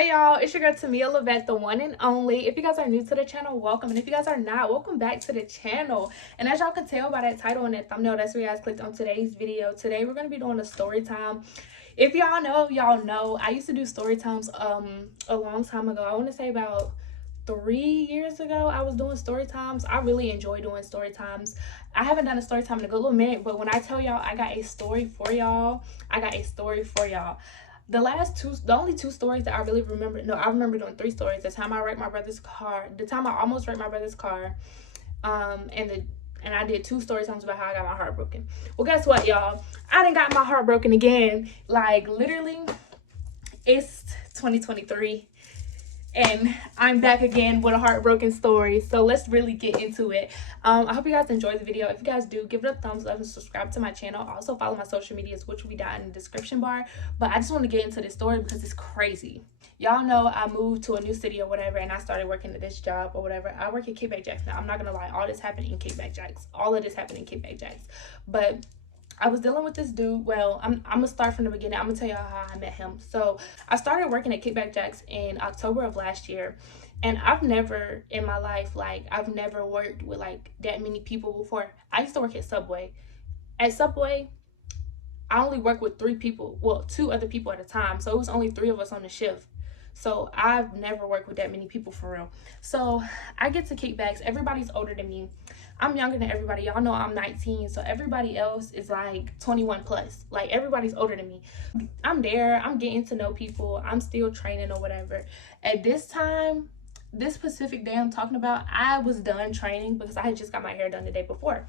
Hey y'all, it's your girl Tamia, Levette, the one and only. If you guys are new to the channel, welcome. And if you guys are not, welcome back to the channel. And as y'all can tell by that title and that thumbnail, that's where you guys clicked on today's video. Today we're going to be doing a story time. If y'all know, I used to do story times a long time ago. I want to say about 3 years ago I was doing story times. I really enjoy doing story times. I haven't done a story time in a good little minute, but when I tell y'all I got a story for y'all, I got a story for y'all. The only two stories that I really remember, no, I remember doing 3 stories. The time I wrecked my brother's car, the time I almost wrecked my brother's car, and I did 2 story times about how I got my heart broken. Well, guess what, y'all? I done got my heart broken again. Like, literally, it's 2023. And I'm back again with a heartbroken story. So let's really get into it. I hope you guys enjoyed the video. If you guys do, give it a thumbs up and subscribe to my channel. Also follow my social medias, which will be down in the description bar. But I just want to get into this story because it's crazy. Y'all know I moved to a new city or whatever, and I started working at this job or whatever. I work at Kickback Jacks now. I'm not gonna lie, all this happened in Kickback Jacks. All of this happened in Kickback Jacks. But I was dealing with this dude. Well, I'm gonna start from the beginning. I'm gonna tell y'all how I met him. So I started working at Kickback Jacks in October of last year, and I've never in my life, like, I've never worked with like that many people before. I used to work at Subway. At Subway, I only worked with 3 people, well, 2 other people at a time, so it was only 3 of us on the shift. So I've never worked with that many people for real. So I get to Kickbacks. Everybody's older than me. I'm younger than everybody. Y'all know I'm 19, so everybody else is like 21 plus. Like, everybody's older than me. I'm there. I'm getting to know people. I'm still training or whatever. At this time, this specific day I'm talking about, I was done training because I had just got my hair done the day before.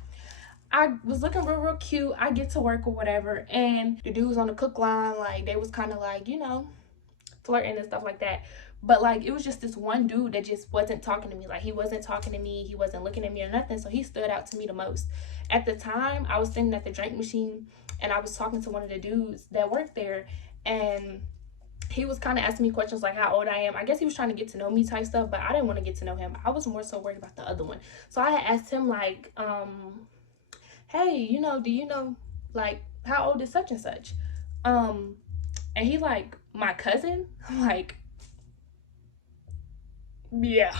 I was looking real cute. I get to work or whatever, and the dudes on the cook line, like, they was kind of like, you know, flirting and stuff like that. But like, it was just this one dude that just wasn't talking to me. Like, he wasn't talking to me, he wasn't looking at me or nothing. So he stood out to me the most. At the time, I was sitting at the drink machine and I was talking to one of the dudes that worked there, and he was kind of asking me questions like how old I am. I guess he was trying to get to know me type stuff, but I didn't want to get to know him. I was more so worried about the other one. So I had asked him like, hey, you know, do you know, like, how old is such and such? And he like, my cousin? I'm like, yeah,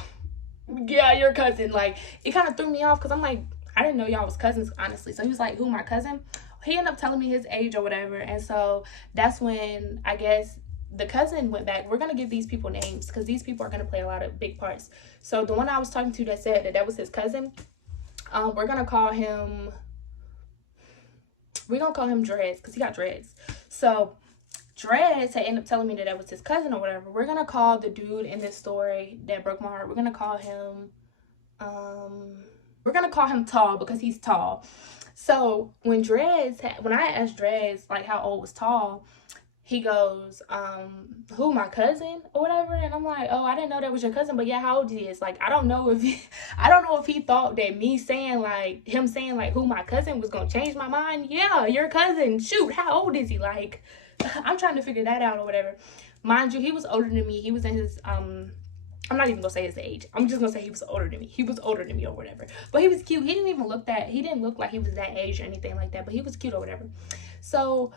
your cousin. Like, it kind of threw me off because I'm like, I didn't know y'all was cousins, honestly. So he was like, who, my cousin? He ended up telling me his age or whatever. And so that's when I guess the cousin went back. We're going to give these people names because these people are going to play a lot of big parts. So the one I was talking to that said that was his cousin, we're going to call him Dreads because he got dreads. So Dreads had ended up telling me that was his cousin or whatever. We're gonna call the dude in this story that broke my heart, we're gonna call him Tall because he's tall. So when I asked Dreads like how old was Tall, he goes, who, my cousin or whatever? And I'm like, oh, I didn't know that was your cousin, but yeah, how old he is? Like, I don't know if he thought that me saying like, him saying like who my cousin was gonna change my mind. Yeah, your cousin, shoot, how old is he? Like, I'm trying to figure that out or whatever. Mind you, he was older than me. He was in his I'm not even gonna say his age. I'm just gonna say he was older than me. He was older than me or whatever. But he was cute. He didn't look like he was that age or anything like that, but he was cute or whatever. So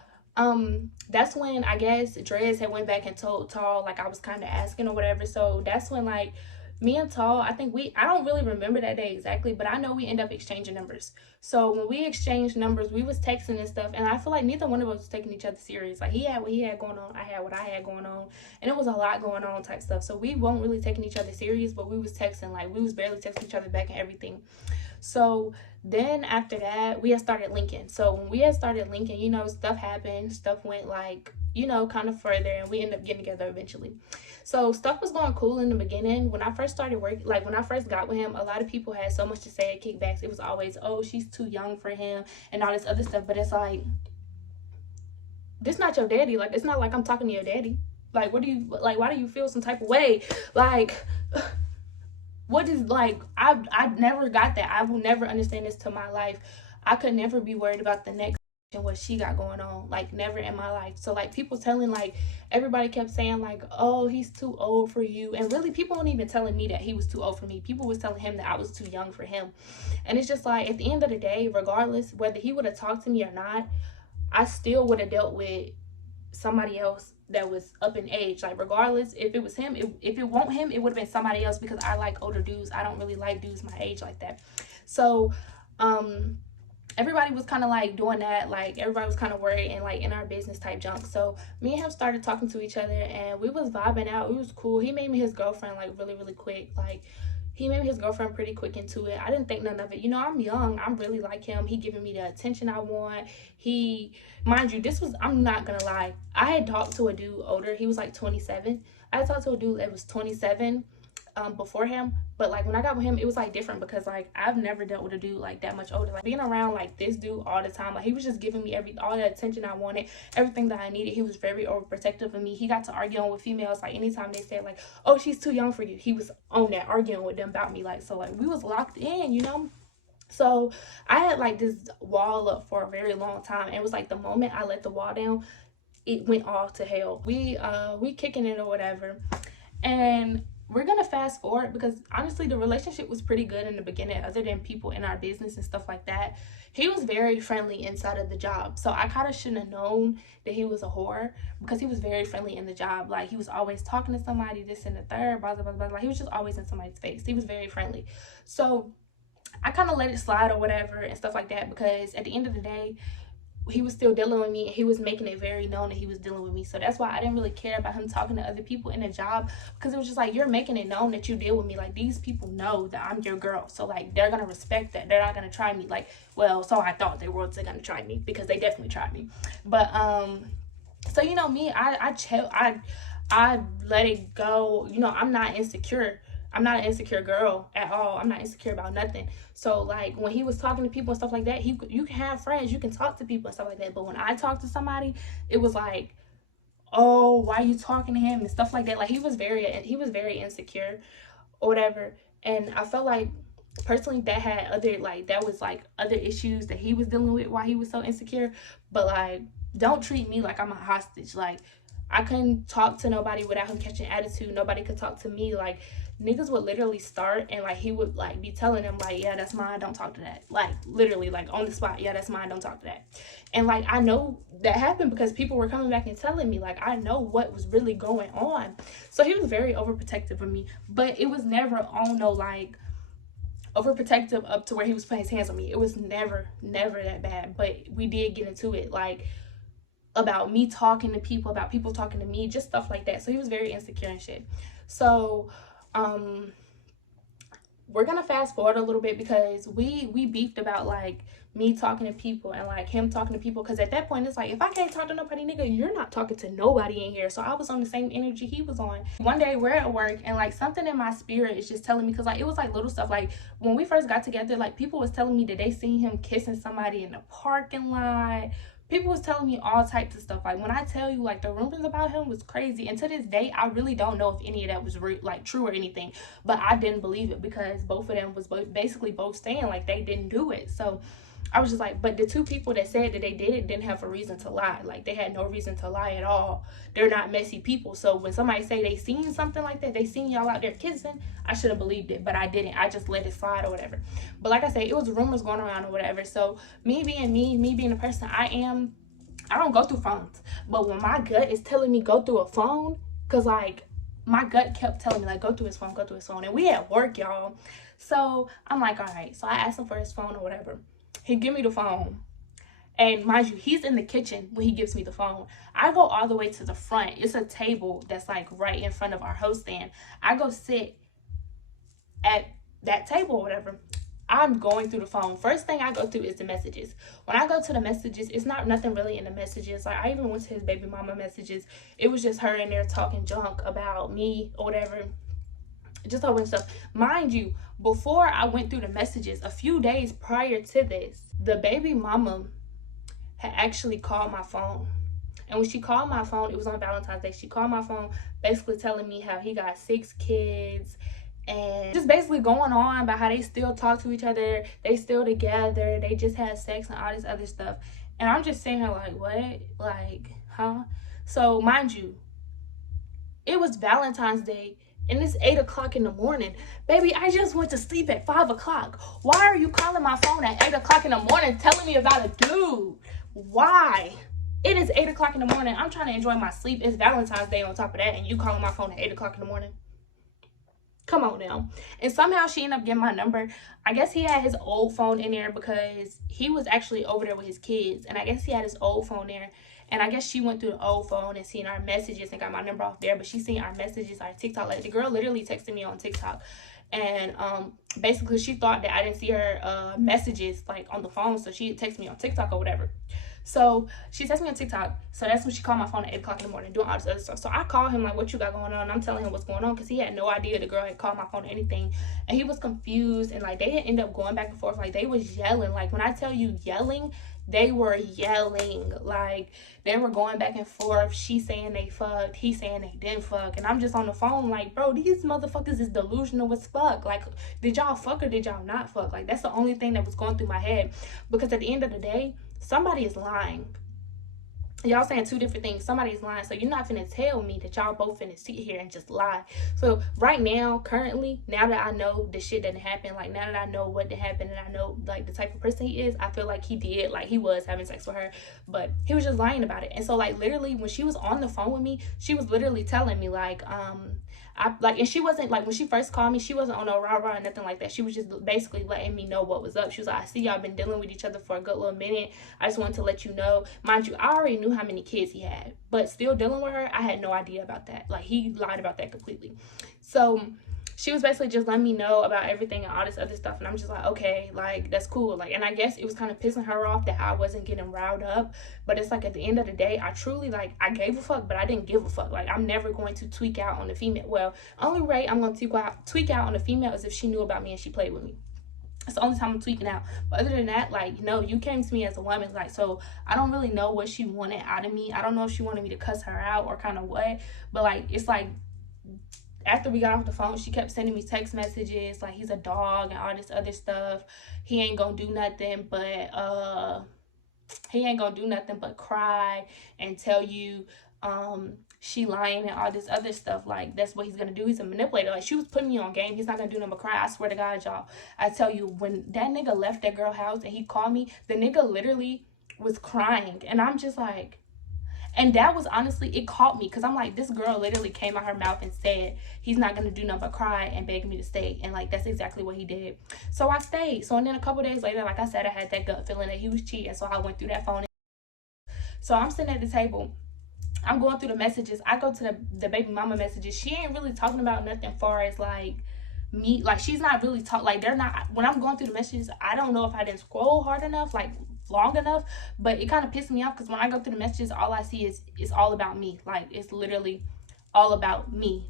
that's when I guess Dreads had went back and told Tall like I was kind of asking or whatever. So that's when like me and Tall, I don't really remember that day exactly, but I know we end up exchanging numbers. So when we exchanged numbers, we was texting and stuff, and I feel like neither one of us was taking each other serious. Like, he had what he had going on, I had what I had going on, and it was a lot going on type stuff. So we weren't really taking each other serious, but we was texting, like, we was barely texting each other back and everything. So then after that, we had started linking. So when we had started linking, you know, stuff happened, stuff went like, you know, kind of further, and we ended up getting together eventually. So stuff was going cool in the beginning. When I first started working, like when I first got with him, a lot of people had so much to say at Kickbacks. It was always, oh, she's too young for him and all this other stuff. But it's like, this not your daddy. Like, it's not like I'm talking to your daddy. Like, why do you feel some type of way? Like, what is, like, I never got that. I will never understand this to my life. I could never be worried about the next and what she got going on, like, never in my life. So like, people telling, like, everybody kept saying like, oh, he's too old for you, and really people weren't even telling me that he was too old for me. People was telling him that I was too young for him. And it's just like, at the end of the day, regardless whether he would have talked to me or not, I still would have dealt with somebody else that was up in age. Like, regardless, if it was him, if it won't him, it would have been somebody else, because I like older dudes. I don't really like dudes my age like that. So everybody was kind of like doing that. Like, everybody was kind of worried and like in our business type junk. So me and him started talking to each other, and we was vibing out. It was cool. He made me his girlfriend like really quick. Like, he made me his girlfriend pretty quick into it. I didn't think none of it. You know, I'm young. I'm really like him. He giving me the attention I want. Mind you, this was, I'm not gonna lie, I had talked to a dude older. He was like 27. I had talked to a dude that was 27 before him. But like, when I got with him, it was like different, because like, I've never dealt with a dude like that much older. Like, being around like this dude all the time, like, he was just giving me all the attention I wanted, everything that I needed. He was very overprotective of me. He got to arguing with females. Like, anytime they said like, oh, she's too young for you, he was on that arguing with them about me. Like, so like, we was locked in, you know. So I had like this wall up for a very long time, and it was like the moment I let the wall down, it went all to hell. We kicking it or whatever, and we're gonna fast forward, because honestly the relationship was pretty good in the beginning, other than people in our business and stuff like that. He was very friendly inside of the job, so I kind of shouldn't have known that he was a whore, because he was very friendly in the job. Like, he was always talking to somebody, this and the third, blah blah blah blah. Like, he was just always in somebody's face. He was very friendly. So I kind of let it slide or whatever and stuff like that, because at the end of the day, he was still dealing with me, and he was making it very known that he was dealing with me. So that's why I didn't really care about him talking to other people in the job, because it was just like, you're making it known that you deal with me. Like, these people know that I'm your girl, so like, they're gonna respect that. They're not gonna try me. Like, well, so I thought they were gonna try me, because they definitely tried me. But so, you know, me, I let it go. You know, I'm not insecure. I'm not an insecure girl at all. I'm not insecure about nothing. So like, when he was talking to people and stuff like that, you can have friends, you can talk to people and stuff like that. But when I talk to somebody, it was like, oh, why are you talking to him and stuff like that. Like, he was very insecure or whatever. And I felt like personally that was other issues that he was dealing with while he was so insecure. But like, don't treat me like I'm a hostage. Like, I couldn't talk to nobody without him catching attitude. Nobody could talk to me. Like, niggas would literally start, and like, he would like be telling them like, yeah, that's mine, don't talk to that. Like, literally, like, on the spot, yeah, that's mine, don't talk to that. And like, I know that happened because people were coming back and telling me. Like, I know what was really going on. So he was very overprotective of me, but it was never on no like overprotective up to where he was putting his hands on me. It was never that bad. But we did get into it, like, about me talking to people, about people talking to me, just stuff like that. So he was very insecure and shit. So we're gonna fast forward a little bit, because we beefed about like me talking to people and like him talking to people, because at that point it's like, if I can't talk to nobody, nigga, you're not talking to nobody in here. So I was on the same energy he was on. One day we're at work, and like, something in my spirit is just telling me, because like, it was like little stuff. Like, when we first got together, like, people was telling me that they seen him kissing somebody in the parking lot. People was telling me all types of stuff. Like, when I tell you, like, the rumors about him was crazy. And to this day, I really don't know if any of that was like true or anything. But I didn't believe it, because both of them was basically both saying like they didn't do it. So I was just like, but the two people that said that they did it didn't have a reason to lie. Like, they had no reason to lie at all. They're not messy people. So when somebody say they seen something like that, they seen y'all out there kissing, I should have believed it, but I didn't. I just let it slide or whatever. But like I said, it was rumors going around or whatever. So me being the person I am, I don't go through phones. But when my gut is telling me go through a phone, because like, my gut kept telling me like, go through his phone, go through his phone. And we at work, y'all. So I'm like, all right. So I asked him for his phone or whatever. He give me the phone, and mind you, he's in the kitchen when he gives me the phone. I go all the way to the front. It's a table that's like right in front of our host stand. I go sit at that table or whatever. I'm going through the phone. First thing I go through is the messages. When I go to the messages, it's not nothing really in the messages. Like, I even went to his baby mama messages. It was just her in there talking junk about me or whatever. Just a whole bunch of stuff. Mind you, before I went through the messages, a few days prior to this, the baby mama had actually called my phone. And when she called my phone, it was on Valentine's Day. She called my phone basically telling me how he got 6 kids. And just basically going on about how they still talk to each other. They still together. They just had sex and all this other stuff. And I'm just sitting here like, what? Like, huh? So mind you, it was Valentine's Day. And it's 8 o'clock in the morning. Baby, I just went to sleep at 5 o'clock. Why are you calling my phone at 8 o'clock in the morning telling me about a dude? Why? It is 8 o'clock in the morning. I'm trying to enjoy my sleep. It's Valentine's Day on top of that, and you calling my phone at 8 o'clock in the morning. Come on now. And somehow she ended up getting my number. I guess he had his old phone in there because he was actually over there with his kids. And I guess he had his old phone there. And I guess she went through the old phone and seen our messages and got my number off there. But she seen our messages, our TikTok. Like, the girl literally texted me on TikTok. And basically she thought that I didn't see her messages like on the phone. So she texted me on TikTok or whatever. So she texted me on TikTok. So that's when she called my phone at 8 o'clock in the morning doing all this other stuff. So I called him like, what you got going on? And I'm telling him what's going on because he had no idea the girl had called my phone or anything. And he was confused. And like, they had ended up going back and forth. Like, they was yelling. Like, when I tell you yelling, they were yelling. Like, they were going back and forth. She saying they fucked. He saying they didn't fuck. And I'm just on the phone like, bro, these motherfuckers is delusional as fuck. Like, did y'all fuck or did y'all not fuck? Like, that's the only thing that was going through my head. Because at the end of the day, somebody is lying. Y'all saying two different things. Somebody's lying. So you're not finna tell me that y'all both finna sit here and just lie. So right now, currently, now that I know the shit didn't happen, like now that I know what did happen and I know like the type of person he is, I feel like he did, like he was having sex with her, but he was just lying about it. And so like literally when she was on the phone with me, she was literally telling me like, and she wasn't like, when she first called me, she wasn't on no rah-rah or nothing like that. She was just basically letting me know what was up. She was like, I see y'all been dealing with each other for a good little minute. I just wanted to let you know. Mind you, I already knew how many kids he had, but still dealing with her, I had no idea about that. Like, he lied about that completely. So she was basically just letting me know about everything and all this other stuff. And I'm just like, okay, like, that's cool. Like, and I guess it was kind of pissing her off that I wasn't getting riled up. But it's like, at the end of the day, I truly, like, I gave a fuck, but I didn't give a fuck. Like, I'm never going to tweak out on the female. Well, only way I'm going to tweak out on the female is if she knew about me and she played with me. It's the only time I'm tweaking out. But other than that, like, no, you came to me as a woman. Like, so I don't really know what she wanted out of me. I don't know if she wanted me to cuss her out or kind of what. But, like, it's like, after we got off the phone, she kept sending me text messages like he's a dog and all this other stuff. He ain't gonna do nothing but cry and tell you she lying and all this other stuff. Like, that's what he's gonna do. He's a manipulator. Like, she was putting me on game. He's not gonna do nothing but cry. I swear to God, y'all. I tell you, when that nigga left that girl house and he called me, the nigga literally was crying. And I'm just like, and that was honestly, it caught me because I'm like, this girl literally came out her mouth and said he's not going to do nothing but cry and beg me to stay. And like, that's exactly what he did. So I stayed. So and then a couple days later, like I said, I had that gut feeling that he was cheating. So I went through that phone. So I'm sitting at the table. I'm going through the messages. I go to the baby mama messages. She ain't really talking about nothing far as like me. Like, she's not really like, they're not, when I'm going through the messages, I don't know if I didn't scroll hard enough, like long enough, but it kind of pissed me off because when I go through the messages, all I see is it's all about me. Like, it's literally all about me.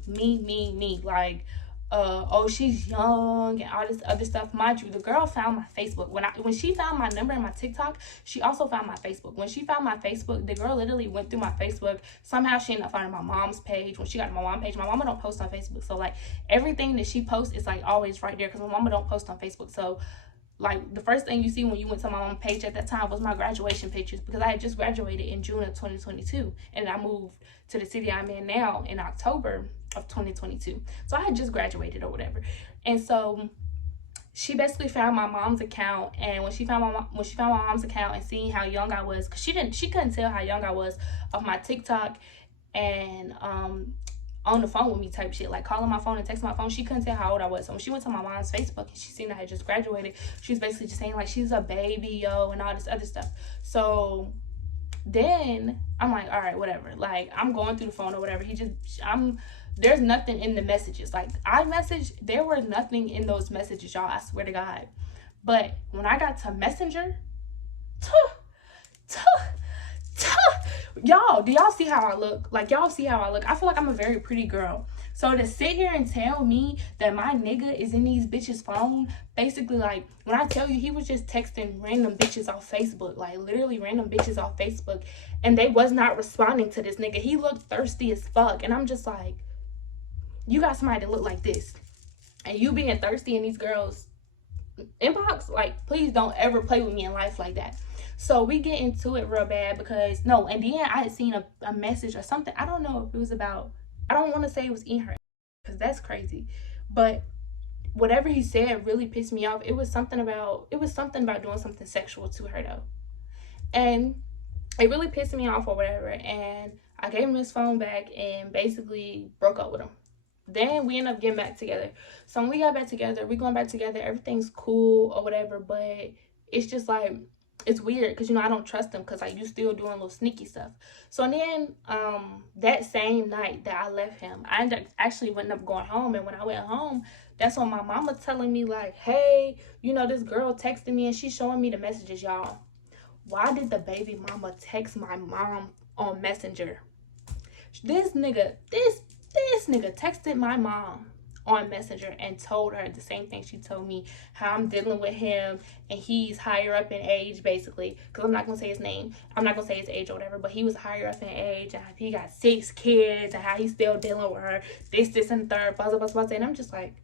Like, oh, she's young and all this other stuff. Mind you, the girl found my Facebook. When she found my number and my TikTok, she also found my Facebook. When she found my Facebook, the girl literally went through my Facebook. Somehow she ended up finding my mom's page. When she got my mom's page, my mama don't post on Facebook, so like everything that she posts is like always right there because my mama don't post on Facebook. So like, the first thing you see when you went to my mom's page at that time was my graduation pictures, because I had just graduated in June of 2022 and I moved to the city I'm in now in October of 2022. So I had just graduated or whatever. And so she basically found my mom's account, and when she found my mom's account and seeing how young I was, because she couldn't tell how young I was off my TikTok and on the phone with me type shit, like calling my phone and texting my phone. She couldn't tell how old I was. So when she went to my mom's Facebook and she seen I had just graduated, she was basically just saying like, she's a baby, yo, and all this other stuff. So then I'm like, all right, whatever. Like, I'm going through the phone or whatever. There's nothing in the messages. Like, there were nothing in those messages, y'all, I swear to God. But when I got to Messenger, y'all, do y'all see how I look? Like, y'all see how I look? I feel like I'm a very pretty girl. So to sit here and tell me that my nigga is in these bitches' phone, basically, like, when I tell you he was just texting random bitches off Facebook, like literally random bitches off Facebook, and they was not responding to this nigga. He looked thirsty as fuck. And I'm just like, you got somebody that look like this, and you being thirsty in these girls' inbox? Like, please don't ever play with me in life like that. So we get into it real bad because, no, and then I had seen a message or something. I don't know if it was about, I don't want to say it was in her because that's crazy. But whatever he said really pissed me off. It was something about doing something sexual to her though. And it really pissed me off or whatever, and I gave him his phone back and basically broke up with him. Then we end up getting back together. So when we got back together, we going back together, everything's cool or whatever, but it's just like, it's weird because, you know, I don't trust him because like you still doing little sneaky stuff. So then that same night that I left him, I actually went up going home, and when I went home, that's when my mama telling me like, hey, you know, this girl texted me and she's showing me the messages. Y'all, why did the baby mama text my mom on Messenger? This nigga texted my mom on Messenger and told her the same thing she told me, how I'm dealing with him and he's higher up in age, basically, because I'm not gonna say his name, I'm not gonna say his age or whatever, but he was higher up in age and he got 6 kids and how he's still dealing with her, this and the third, blah blah blah blah. And I'm just like,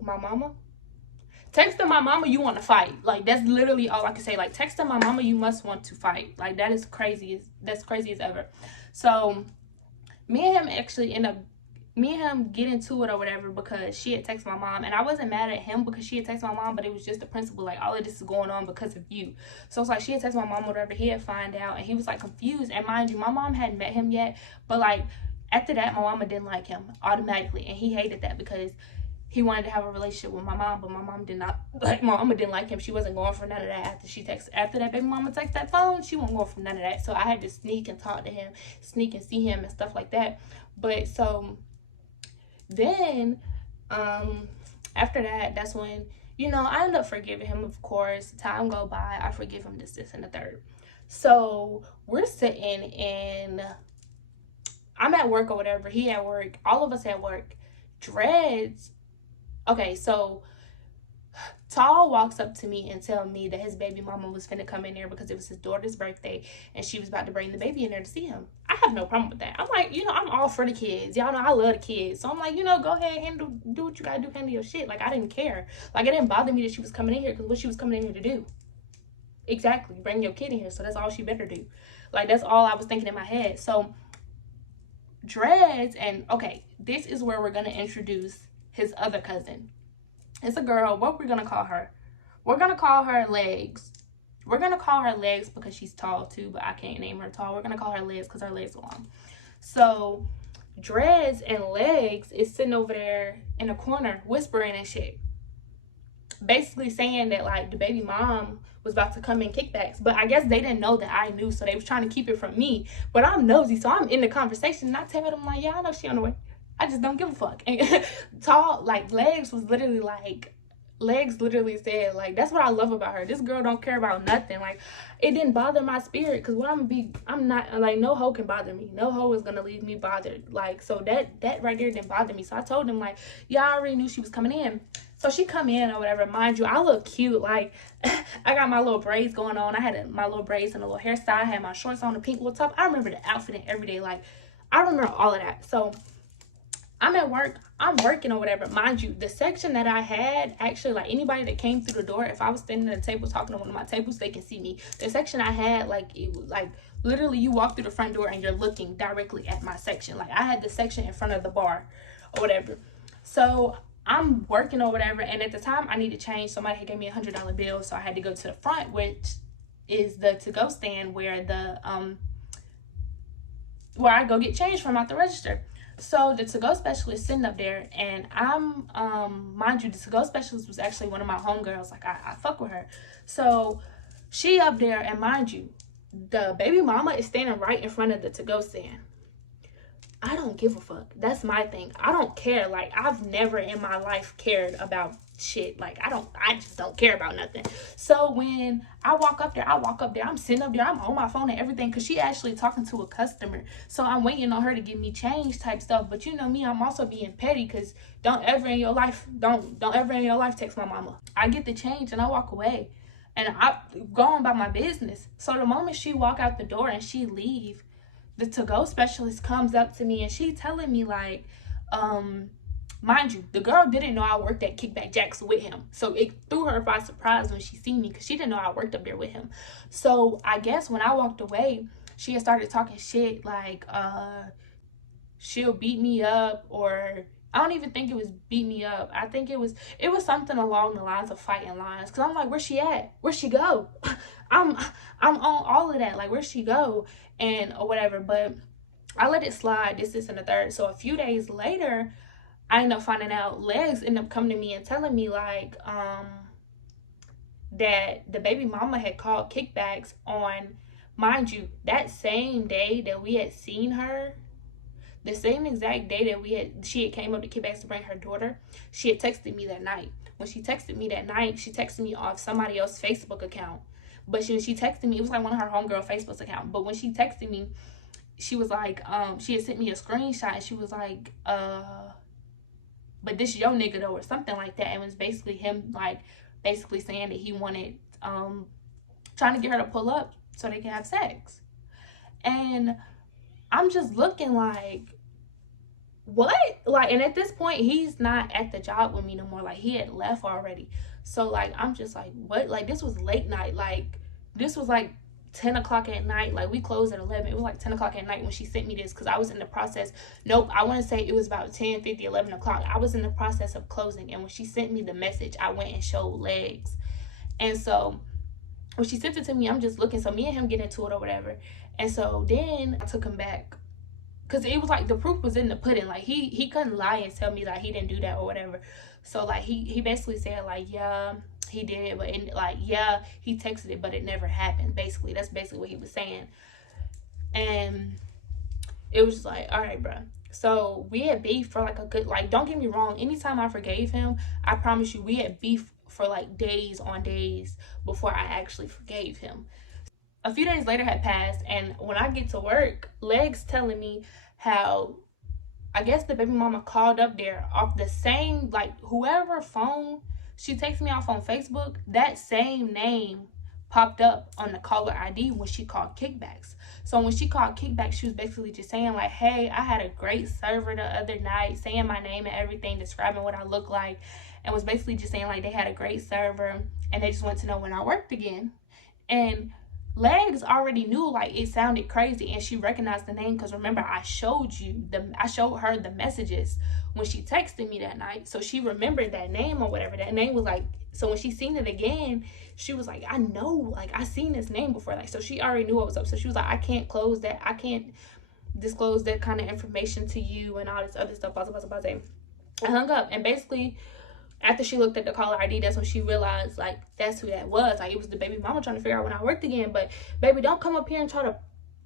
my mama texting my mama, you want to fight. Like, that's literally all I can say. Like, texting my mama, you must want to fight. Like, that is crazy. That's crazy as ever. So me and him actually end up, me and him get into it or whatever because she had texted my mom, and I wasn't mad at him because she had texted my mom, but it was just the principle, like, all of this is going on because of you. So it's like she had texted my mom or whatever, he had find out, and he was like confused. And mind you, my mom hadn't met him yet, but like after that, my mama didn't like him automatically, and he hated that because he wanted to have a relationship with my mom, but my mom did not like, my mama didn't like him. She wasn't going for none of that after that baby mama texted that phone, she wasn't going for none of that. So I had to sneak and talk to him, sneak and see him and stuff like that. But so then after that, that's when, you know, I ended up forgiving him, of course. Time go by, I forgive him, this and the third. So we're sitting and I'm at work or whatever, he at work, all of us at work. Dreads, okay, so Tall walks up to me and tell me that his baby mama was finna come in there because it was his daughter's birthday and she was about to bring the baby in there to see him. I have no problem with that. I'm like, you know, I'm all for the kids. Y'all know I love the kids. So I'm like, you know, go ahead, do what you gotta do, handle your shit. Like, I didn't care. Like, it didn't bother me that she was coming in here because what she was coming in here to do. Exactly, bring your kid in here, so that's all she better do. Like, that's all I was thinking in my head. So Dreads, and okay, this is where we're gonna introduce his other cousin. It's a girl. What we're gonna call her? We're gonna call her Legs. We're gonna call her Legs because she's tall too, but I can't name her Tall. We're gonna call her Legs because her legs are long. So Dreads and Legs is sitting over there in a corner whispering and shit, basically saying that like the baby mom was about to come in kickbacks, but I guess they didn't know that I knew, so they was trying to keep it from me. But I'm nosy, so I'm in the conversation and I tell them like, yeah, I know she on the way, I just don't give a fuck. And Tall, like, Legs literally said, like, that's what I love about her. This girl don't care about nothing. Like, it didn't bother my spirit because what I'm not, like, no hoe can bother me. No hoe is gonna leave me bothered. Like, so that right there didn't bother me. So I told him like, yeah, I already knew she was coming in. So she come in or whatever. Mind you, I look cute. Like, I got my little braids going on. I had my little braids and a little hairstyle. I had my shorts on, the pink little top. I remember the outfit and every day. Like, I remember all of that. So I'm at work, I'm working or whatever. Mind you, the section that I had, actually, like, anybody that came through the door, if I was standing at a table talking to one of my tables, they can see me. The section I had, like, it was like literally you walk through the front door and you're looking directly at my section. Like, I had the section in front of the bar or whatever. So I'm working or whatever, and at the time I needed change. Somebody had gave me $100 bill, so I had to go to the front, which is the to-go stand where the where I go get change from out the register. So the to-go specialist sitting up there, and I'm mind you, the to-go specialist was actually one of my homegirls. Like, I fuck with her. So she up there, and mind you, the baby mama is standing right in front of the to-go stand. I don't give a fuck. That's my thing. I don't care. Like, I've never in my life cared about shit. Like, I just don't care about nothing. So when I walk up there, I'm sitting up there, I'm on my phone and everything, because she actually talking to a customer. So I'm waiting on her to give me change type stuff. But you know me, I'm also being petty, because don't ever in your life text my mama. I get the change and I walk away and I go on about my business. So the moment she walk out the door and she leave, the to-go specialist comes up to me and she telling me like, mind you, the girl didn't know I worked at Kickback Jacks with him. So it threw her by surprise when she seen me, because she didn't know I worked up there with him. So I guess when I walked away, she had started talking shit like, she'll beat me up, or I don't even think it was beat me up. I think it was something along the lines of fighting lines. Cause I'm like, where's she at? Where'd she go? I'm on all of that. Like, where'd she go? And or whatever. But I let it slide. This and the third. So a few days later, I ended up finding out Legs ended up coming to me and telling me like that the baby mama had called kickbacks on, mind you, that same day that we had seen her, the same exact day that she had came up to kickbacks to bring her daughter, she had texted me that night. When she texted me that night, she texted me off somebody else's Facebook account. But she texted me, it was like one of her homegirl Facebook's account. But when she texted me, she was like, she had sent me a screenshot and she was like, but this your nigga though, or something like that. And it was basically him like basically saying that he wanted trying to get her to pull up so they can have sex. And I'm just looking like, what? Like, and at this point he's not at the job with me no more. Like, he had left already. So like, I'm just like, what? Like, this was late night. Like, this was like 10 o'clock at night. Like, we closed at 11. It was like 10 o'clock at night when she sent me this, because I was in the process. Nope, I want to say it was about 10:50, 11 o'clock. I was in the process of closing, and when she sent me the message, I went and showed Legs. And so when she sent it to me, I'm just looking. So me and him get into it or whatever. And so then I took him back, because it was like the proof was in the pudding. Like, he couldn't lie and tell me like he didn't do that or whatever. So like he basically said like, yeah, he did it, but like, yeah, he texted it, but it never happened. Basically, that's basically what he was saying. And it was just like, all right, bro. So we had beef for like a good, like, don't get me wrong, anytime I forgave him, I promise you, we had beef for like days on days before I actually forgave him. A few days later had passed, and when I get to work, Legs telling me how, I guess the baby mama called up there off the same, like, whoever phone she texted me off on Facebook, that same name popped up on the caller ID when she called kickbacks. So when she called kickbacks, she was basically just saying like, hey, I had a great server the other night, saying my name and everything, describing what I look like, and was basically just saying like they had a great server and they just wanted to know when I worked again. And Legs already knew like it sounded crazy, and she recognized the name, because remember, I showed her the messages when she texted me that night. So she remembered that name or whatever. That name was like, so when she seen it again, she was like, I know, like, I seen this name before. Like, so she already knew what was up. So she was like, I can't close that, I can't disclose that kind of information to you and all this other stuff, blah, blah, blah, blah. I hung up, and basically after she looked at the caller ID, that's when she realized like that's who that was. Like, it was the baby mama trying to figure out when I worked again. But baby, don't come up here and try to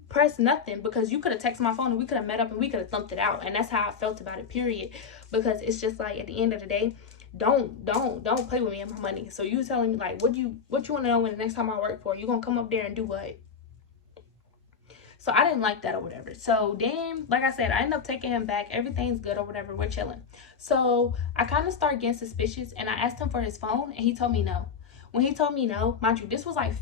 press nothing, because you could have texted my phone and we could have met up and we could have thumped it out. And that's how I felt about it, period. Because it's just like, at the end of the day, don't play with me and my money. So you telling me like, what you want to know when the next time I work for you, gonna come up there and do what? So I didn't like that or whatever. So then, like I said, I ended up taking him back. Everything's good or whatever. We're chilling. So I kind of started getting suspicious, and I asked him for his phone, and he told me no. When he told me no, mind you, this was like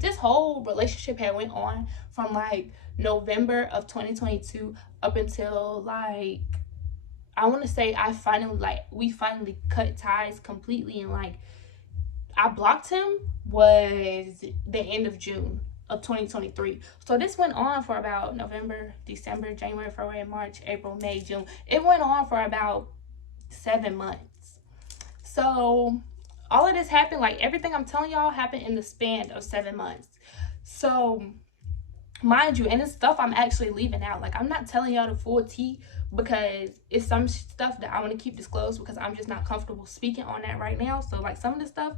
this whole relationship had went on from like November of 2022 up until like, I want to say we finally cut ties completely, and like I blocked him was the end of June of 2023. So this went on for about November, December, January, February, March, April, May, June. It went on for about 7 months. So all of this happened, like everything I'm telling y'all happened in the span of 7 months. So mind you, and it's stuff I'm actually leaving out. Like, I'm not telling y'all the full tea, because it's some stuff that I want to keep disclosed, because I'm just not comfortable speaking on that right now. So like, some of the stuff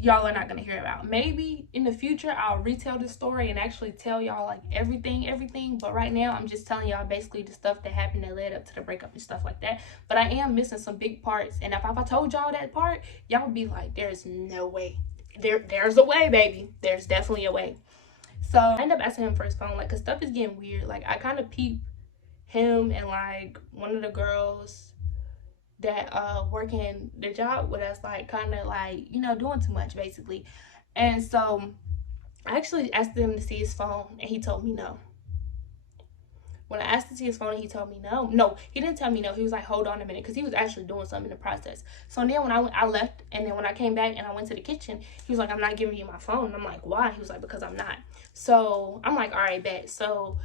y'all are not going to hear about. Maybe in the future I'll retell this story and actually tell y'all like everything, but right now I'm just telling y'all basically the stuff that happened that led up to the breakup and stuff like that. But I am missing some big parts, and if I told y'all that part, y'all would be like, there's no way. There's a way, baby. There's definitely a way. So I end up asking him for his phone, like, because stuff is getting weird. Like, I kind of peep him and like one of the girls that working the job with us, like, kind of like, you know, doing too much basically. And so I actually asked him to see his phone, and he told me no. When I asked to see his phone, he told me no, he didn't tell me no. He was like, hold on a minute, because he was actually doing something in the process. So then when I left, and then when I came back and I went to the kitchen, he was like, I'm not giving you my phone. And I'm like, why? He was like, because I'm not. So I'm like, all right, bet. So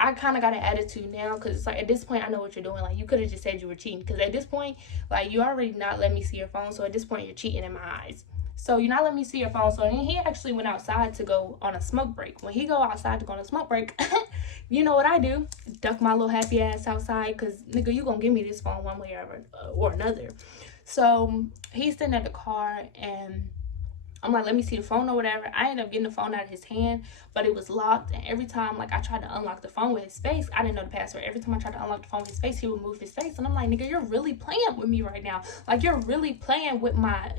I kind of got an attitude now, because it's like, at this point, I know what you're doing. Like, you could have just said you were cheating, because at this point, like, you already not letting me see your phone, so at this point, you're cheating in my eyes. So you're not letting me see your phone. So then he actually went outside to go on a smoke break. When he go outside to go on a smoke break, you know what I do? Duck my little happy ass outside, because, nigga, you gonna give me this phone one way or another. So he's sitting at the car, and I'm like, let me see the phone or whatever. I ended up getting the phone out of his hand, but it was locked. And every time, like, I tried to unlock the phone with his face, I didn't know the password. Every time I tried to unlock the phone with his face, he would move his face. And I'm like, nigga, you're really playing with me right now. Like, you're really playing with my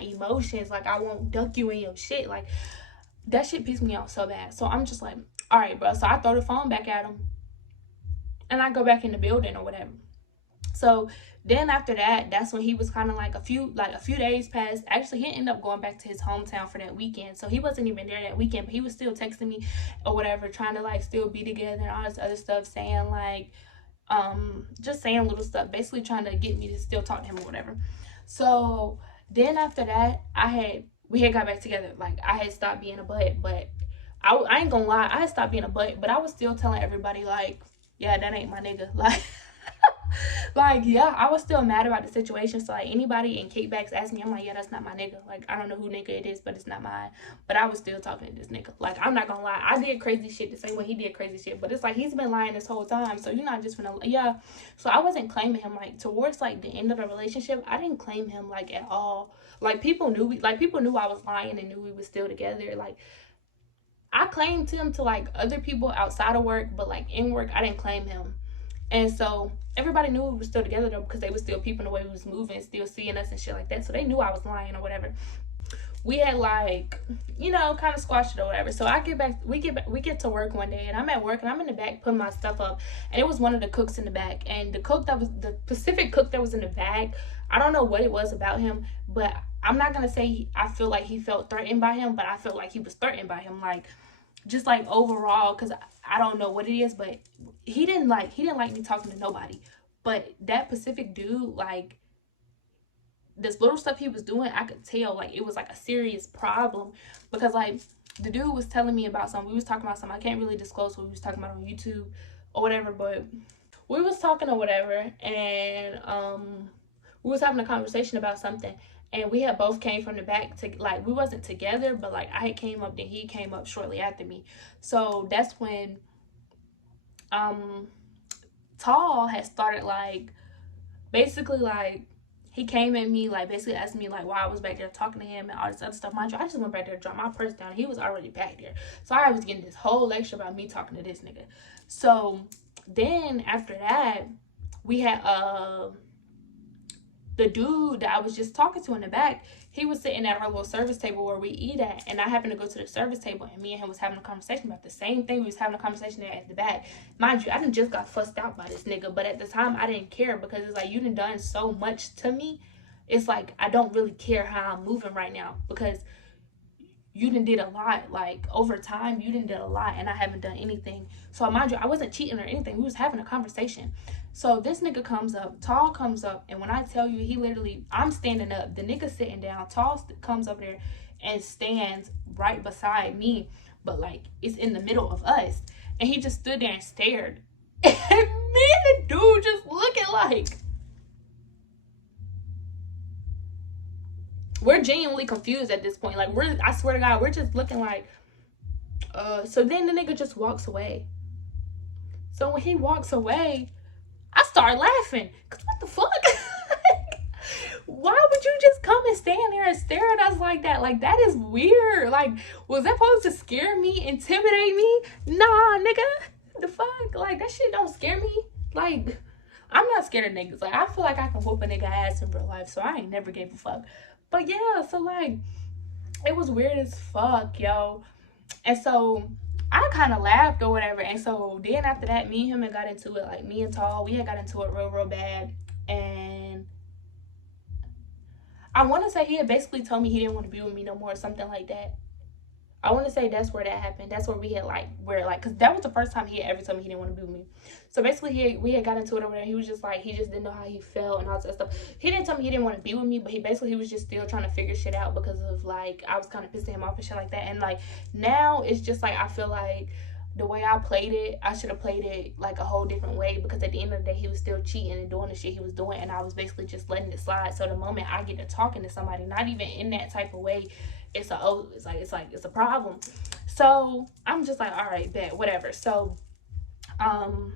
emotions. Like, I won't duck you in your shit. Like, that shit pissed me off so bad. So I'm just like, all right, bro. So I throw the phone back at him, and I go back in the building or whatever. So then after that, that's when he was kind of like a few days passed. Actually, he ended up going back to his hometown for that weekend. So he wasn't even there that weekend, but he was still texting me or whatever, trying to like still be together and all this other stuff, saying like, just saying little stuff, basically trying to get me to still talk to him or whatever. So then after that, we had got back together. Like, I had stopped being a butt, but I ain't gonna lie, I had stopped being a butt, but I was still telling everybody like, yeah, that ain't my nigga. Like, like, yeah, I was still mad about the situation. So like, anybody in kickbacks asked me, I'm like, yeah, that's not my nigga. Like, I don't know who nigga it is, but it's not mine. But I was still talking to this nigga. Like, I'm not gonna lie, I did crazy shit the same way he did crazy shit, but it's like, he's been lying this whole time, so you're not just gonna, yeah. So I wasn't claiming him. Like, towards like the end of the relationship, I didn't claim him like at all. Like, people knew I was lying and knew we was still together. Like, I claimed him to like other people outside of work, but like in work, I didn't claim him. And so everybody knew we were still together though, because they were still peeping the way we was moving, still seeing us and shit like that. So they knew I was lying or whatever. We had like, you know, kind of squashed it or whatever. So we get to work one day, and I'm at work, and I'm in the back putting my stuff up, and it was one of the cooks in the back, and the Pacific cook that was in the bag, I don't know what it was about him, but I'm not gonna say I feel like he felt threatened by him, but I felt like he was threatened by him, like, just like overall, because I don't know what it is, but he didn't like me talking to nobody. But that Pacific dude, like, this little stuff he was doing, I could tell like it was like a serious problem, because like the dude was telling me about something. We was talking about something. I can't really disclose what we was talking about on YouTube or whatever, but we was talking or whatever, and we was having a conversation about something. And we had both came from the back to, like, we wasn't together, but like I had came up, then he came up shortly after me. So that's when Tall had started, like, basically, like, he came at me, like, basically asking me like why I was back there talking to him and all this other stuff. Mind you, I just went back there to drop my purse down. He was already back there. So I was getting this whole lecture about me talking to this nigga. So then after that, we had the dude that I was just talking to in the back, he was sitting at our little service table where we eat at, and I happened to go to the service table, and me and him was having a conversation about the same thing. We was having a conversation there at the back. Mind you, I done just got fussed out by this nigga, but at the time I didn't care, because it's like, you done so much to me. It's like, I don't really care how I'm moving right now, because you did a lot. Like, over time, you did a lot, and I haven't done anything. So mind you, I wasn't cheating or anything. We was having a conversation. So this nigga comes up, Tall comes up, and when I tell you, he literally, I'm standing up, the nigga sitting down, Tall comes up there and stands right beside me, but like, it's in the middle of us, and he just stood there and stared. And me and the dude just looking like, we're genuinely confused at this point. Like, I swear to God, we're just looking like, so then the nigga just walks away. So when he walks away, I start laughing, because what the fuck? Like, why would you just come and stand there and stare at us like that? Like, that is weird. Like, was that supposed to scare me, intimidate me? Nah, nigga, the fuck? Like, that shit don't scare me. Like, I'm not scared of niggas. Like, I feel like I can whoop a nigga ass in real life, so I ain't never gave a fuck. But yeah, so like, it was weird as fuck, yo. And so I kind of laughed or whatever. And so then after that, me and him had got into it. Like, me and Tall, we had got into it real bad. And I want to say he had basically told me he didn't want to be with me no more or something like that. I want to say that's where that happened. That's where we had because that was the first time he had ever told me he didn't want to be with me. So basically, we had got into it over there. He was just like, he just didn't know how he felt and all that stuff. He didn't tell me he didn't want to be with me, but he was just still trying to figure shit out, because of like, I was kind of pissing him off and shit like that. And like, now it's just like, I feel like the way I played it, I should have played it like a whole different way, because at the end of the day, he was still cheating and doing the shit he was doing, and I was basically just letting it slide. So the moment I get to talking to somebody, not even in that type of way, it's a problem. So I'm just like, all right, bet, whatever. So I'm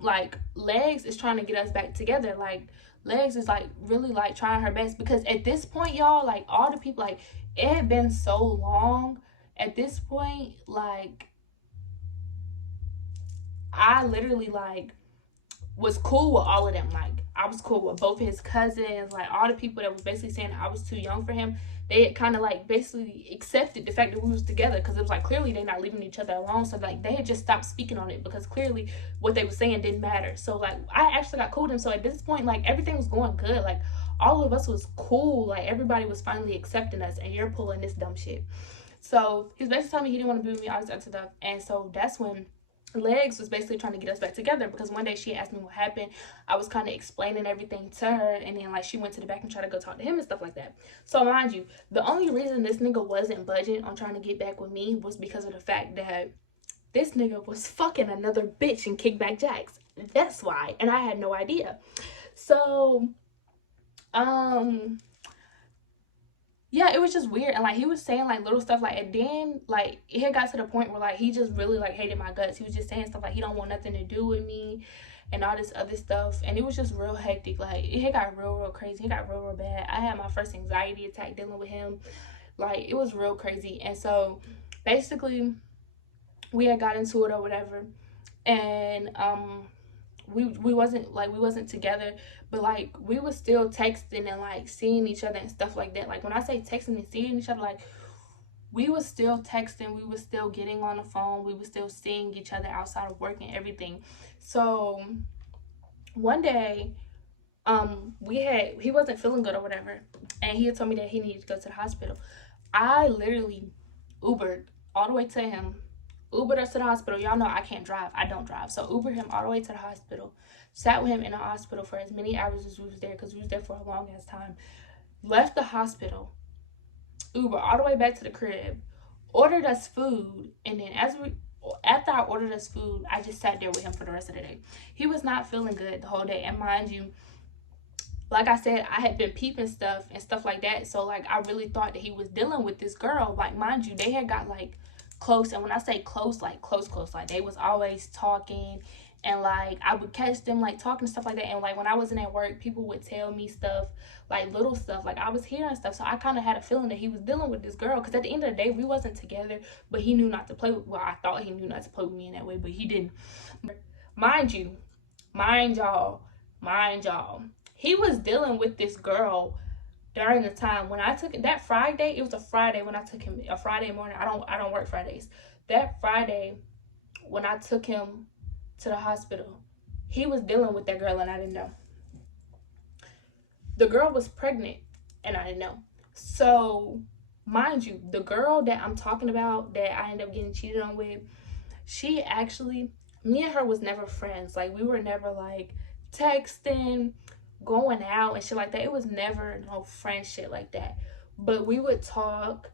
like, Legs is trying to get us back together. Like, Legs is like really like trying her best, because at this point, y'all, like all the people, like it had been so long at this point, like I literally like was cool with all of them. Like I was cool with both of his cousins, like all the people that was basically saying I was too young for him. They had kind of like basically accepted the fact that we was together, because it was like clearly they're not leaving each other alone. So like they had just stopped speaking on it, because clearly what they were saying didn't matter. So like I actually got cool with him. So at this point, like everything was going good. Like all of us was cool. Like everybody was finally accepting us, and you're pulling this dumb shit. So he was basically telling me he didn't want to be with me, all this other stuff. And so that's when Legs was basically trying to get us back together, because one day she asked me what happened. I was kind of explaining everything to her, and then like she went to the back and tried to go talk to him and stuff like that. So mind you, the only reason this nigga wasn't budging on trying to get back with me was because of the fact that this nigga was fucking another bitch in Kickback Jacks. That's why. And I had no idea. So yeah, it was just weird. And like he was saying like little stuff, like, and then like it had got to the point where like he just really like hated my guts. He was just saying stuff like he don't want nothing to do with me and all this other stuff, and it was just real hectic. Like it had got real crazy. It got real bad. I had my first anxiety attack dealing with him. Like it was real crazy. And so basically we had got into it or whatever, and we wasn't together, but like we was still texting and like seeing each other and stuff like that. Like when I say texting and seeing each other, like we was still texting, we was still getting on the phone, we was still seeing each other outside of work and everything. So one day he wasn't feeling good or whatever, and he had told me that he needed to go to the hospital. I literally Ubered all the way to him, Ubered us to the hospital. Y'all know I can't drive. I don't drive. So Ubered him all the way to the hospital. Sat with him in the hospital for as many hours as we was there, because we was there for a long ass time. Left the hospital. Uber all the way back to the crib. Ordered us food. And then after I ordered us food, I just sat there with him for the rest of the day. He was not feeling good the whole day. And mind you, like I said, I had been peeping stuff and stuff like that. So like I really thought that he was dealing with this girl. Like mind you, they had got like close. And when I say close, like close, like they was always talking, and like I would catch them like talking and stuff like that. And like when I wasn't at work, people would tell me stuff, like little stuff, like I was hearing stuff. So I kind of had a feeling that he was dealing with this girl, because at the end of the day, we wasn't together, but he knew not to play with, well, I thought he knew not to play with me in that way, but he didn't. Mind y'all, he was dealing with this girl during the time when I took it that Friday. It was a Friday when I took him, a Friday morning. I don't work Fridays. That Friday when I took him to the hospital, he was dealing with that girl, and I didn't know. The girl was pregnant, and I didn't know. So mind you, the girl that I'm talking about that I ended up getting cheated on with, she actually, me and her was never friends. Like we were never like texting, going out and shit like that. It was never no friend shit like that. But we would talk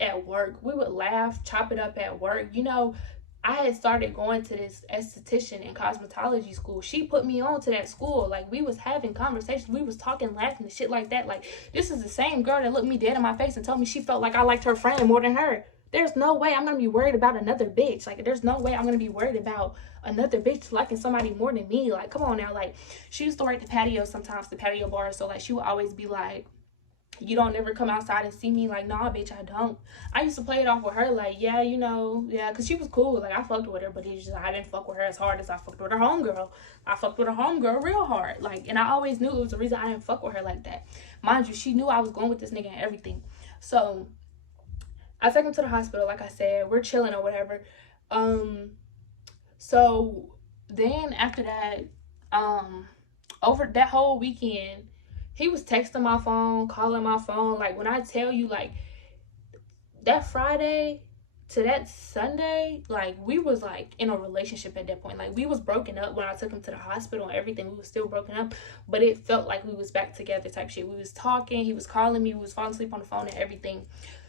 at work. We would laugh, chop it up at work. You know, I had started going to this esthetician and cosmetology school. She put me on to that school. Like we was having conversations. We was talking, laughing and shit like that. Like this is the same girl that looked me dead in my face and told me she felt like I liked her friend more than her. There's no way I'm going to be worried about another bitch. Like, there's no way I'm going to be worried about another bitch liking somebody more than me. Like, come on now. Like, she used to work the patio sometimes, the patio bar. So, like, she would always be like, you don't ever come outside and see me. Like, nah, bitch, I don't. I used to play it off with her. Like, yeah, you know, yeah, because she was cool. Like, I fucked with her, but it's just I didn't fuck with her as hard as I fucked with her homegirl. I fucked with her homegirl real hard. Like, and I always knew it was the reason I didn't fuck with her like that. Mind you, she knew I was going with this nigga and everything. So I took him to the hospital, like I said. We're chilling or whatever. So then after that, over that whole weekend, he was texting my phone, calling my phone. Like when I tell you, like that Friday to that Sunday, like we was like in a relationship at that point. Like we was broken up when I took him to the hospital and everything. We was still broken up, but it felt like we was back together type shit. We was talking, he was calling me, we was falling asleep on the phone and everything.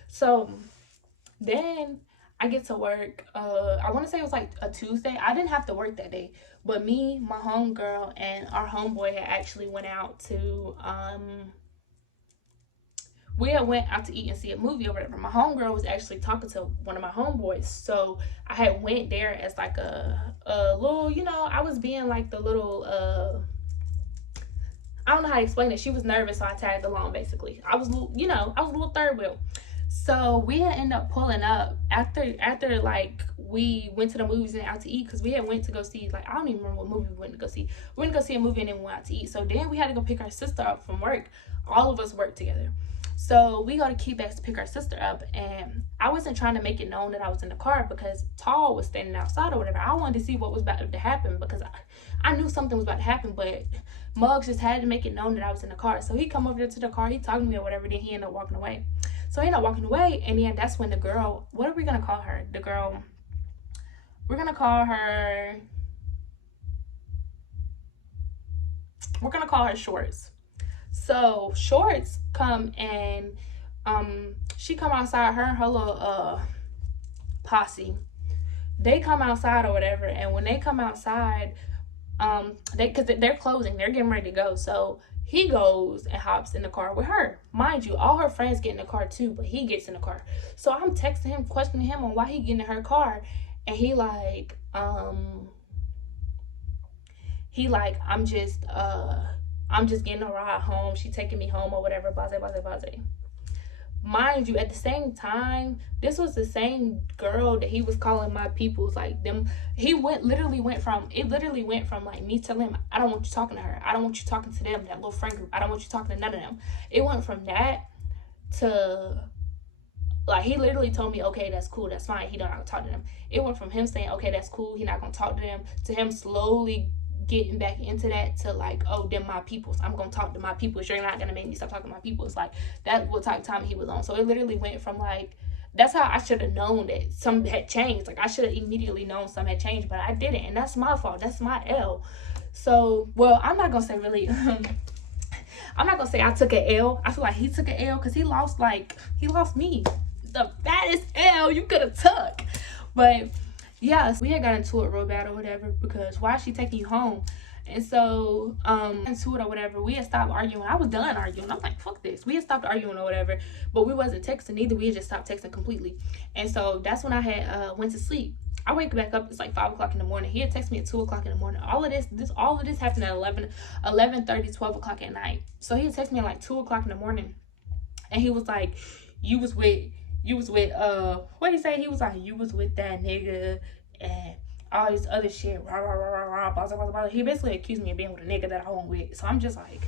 So then I get to work. I want to say it was like a Tuesday. I didn't have to work that day, but me, my homegirl, and our homeboy had actually went out to we had went out to eat and see a movie or whatever. My homegirl was actually talking to one of my homeboys, so I had went there as like a little, you know, I was being like the little I don't know how to explain it. She was nervous, so I tagged along. Basically, I was, you know, I was a little third wheel. So we had ended up pulling up after like we went to the movies and out to eat, because we had went to go see, like, I don't even remember what movie we went to go see. We went to go see a movie and then we went out to eat. So then we had to go pick our sister up from work. All of us work together. So we go to Keyback to pick our sister up, and I wasn't trying to make it known that I was in the car because Tall was standing outside or whatever. I wanted to see what was about to happen because I knew something was about to happen, but Muggs just had to make it known that I was in the car. So he come over there to the car, he talked to me or whatever, then he ended up walking away. So he ended up walking away, and then that's when the girl, what are we gonna call her? The girl, we're gonna call her Shorts. So Shorts come and she come outside, her and her little posse. They come outside or whatever, and when they come outside, because they're closing, they're getting ready to go. So he goes and hops in the car with her. Mind you, all her friends get in the car too, but he gets in the car. So I'm texting him, questioning him on why he getting in her car, and he like, I'm just getting a ride home. She taking me home or whatever. Base. Mind you, at the same time, this was the same girl that he was calling my peoples, like them. It literally went from like me telling him, I don't want you talking to her. I don't want you talking to them, that little friend group. I don't want you talking to none of them. It went from that to, like, he literally told me, okay, that's cool, that's fine. He don't have to talk to them. It went from him saying, okay, that's cool, he not gonna talk to them, to him slowly getting back into that, to like, oh, them my peoples, I'm gonna talk to my peoples, you're not gonna make me stop talking to my peoples. Like, that's what type of time he was on. So it literally went from like, that's how I should have known that something had changed. Like, I should have immediately known something had changed, but I didn't, and that's my fault. That's my L. So, well, I'm not gonna say really I'm not gonna say I took an L. I feel like he took an L because he lost me, the fattest L you could have took. But yeah, we had got into it real bad or whatever, because why is she taking you home? And so into it or whatever, we had stopped arguing. I was done arguing. I'm like, fuck this. We had stopped arguing or whatever, but we wasn't texting either. We had just stopped texting completely. And so that's when I had went to sleep. I wake back up, it's like 5 o'clock in the morning. He had texted me at 2 o'clock in the morning. All of this happened at 11:30, 12 o'clock at night. So he had texted me at like 2 o'clock in the morning, and he was like, you was with what he say? He was like, you was with that nigga and all this other shit. Rah, rah, rah, rah, rah, blah, blah, blah. He basically accused me of being with a nigga that I wasn't with. So I'm just like,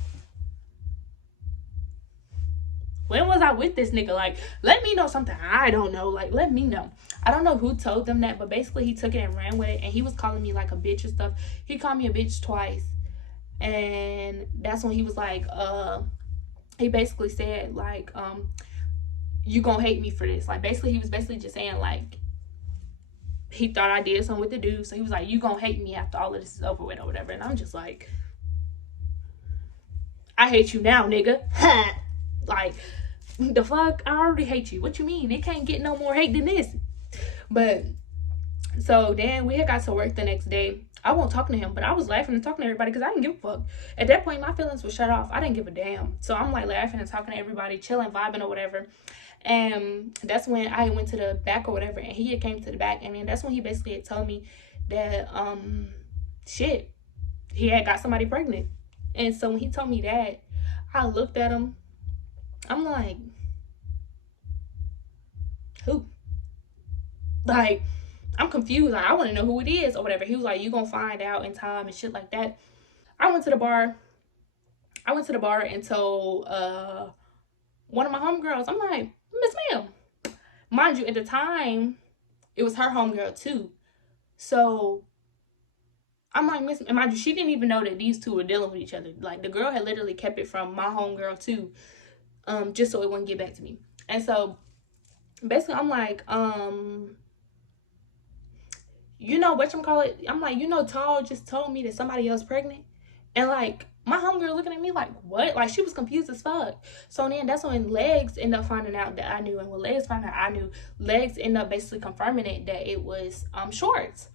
when was I with this nigga? Like, let me know something I don't know. Like, let me know. I don't know who told them that, but basically he took it and ran with it, and he was calling me like a bitch and stuff. He called me a bitch twice, and that's when he was like, he basically said like, you gonna hate me for this. Like, basically he was basically just saying like, he thought I did something with the dude, so he was like, you gonna hate me after all of this is over with or whatever. And I'm just like, I hate you now, nigga. Like, the fuck? I already hate you. What you mean? It can't get no more hate than this. But so then we had got to work the next day. I won't talk to him, but I was laughing and talking to everybody because I didn't give a fuck. At that point, my feelings were shut off. I didn't give a damn. So I'm like laughing and talking to everybody, chilling, vibing or whatever. And that's when I went to the back or whatever, and he had came to the back, and then that's when he basically had told me that shit, he had got somebody pregnant. And so when he told me that, I looked at him. I'm like, who? Like, I'm confused. Like, I want to know who it is or whatever. He was like, you gonna find out in time and shit like that. I went to the bar and told one of my homegirls. I'm like, Miss Ma'am. Mind you, at the time, it was her homegirl too. So I'm like, Miss, and mind you, she didn't even know that these two were dealing with each other. Like, the girl had literally kept it from my homegirl too, just so it wouldn't get back to me. And so basically I'm like, you know, whatchamacallit, I'm like, you know, Tall just told me that somebody else pregnant. And like, My homegirl looking at me like, what? Like, she was confused as fuck. So then that's when Legs ended up finding out that I knew. And when Legs found out I knew, Legs ended up basically confirming it that it was Shorts.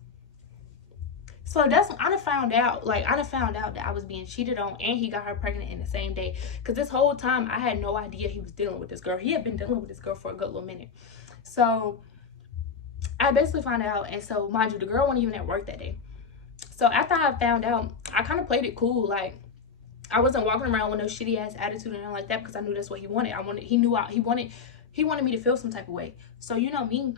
So that's when I done found out, that I was being cheated on, and he got her pregnant in the same day. Because this whole time, I had no idea he was dealing with this girl. He had been dealing with this girl for a good little minute. So I basically found out, and so, mind you, the girl wasn't even at work that day. So after I found out, I kind of played it cool. Like, I wasn't walking around with no shitty ass attitude and nothing like that, because I knew that's what he wanted. He wanted me to feel some type of way. So, you know me,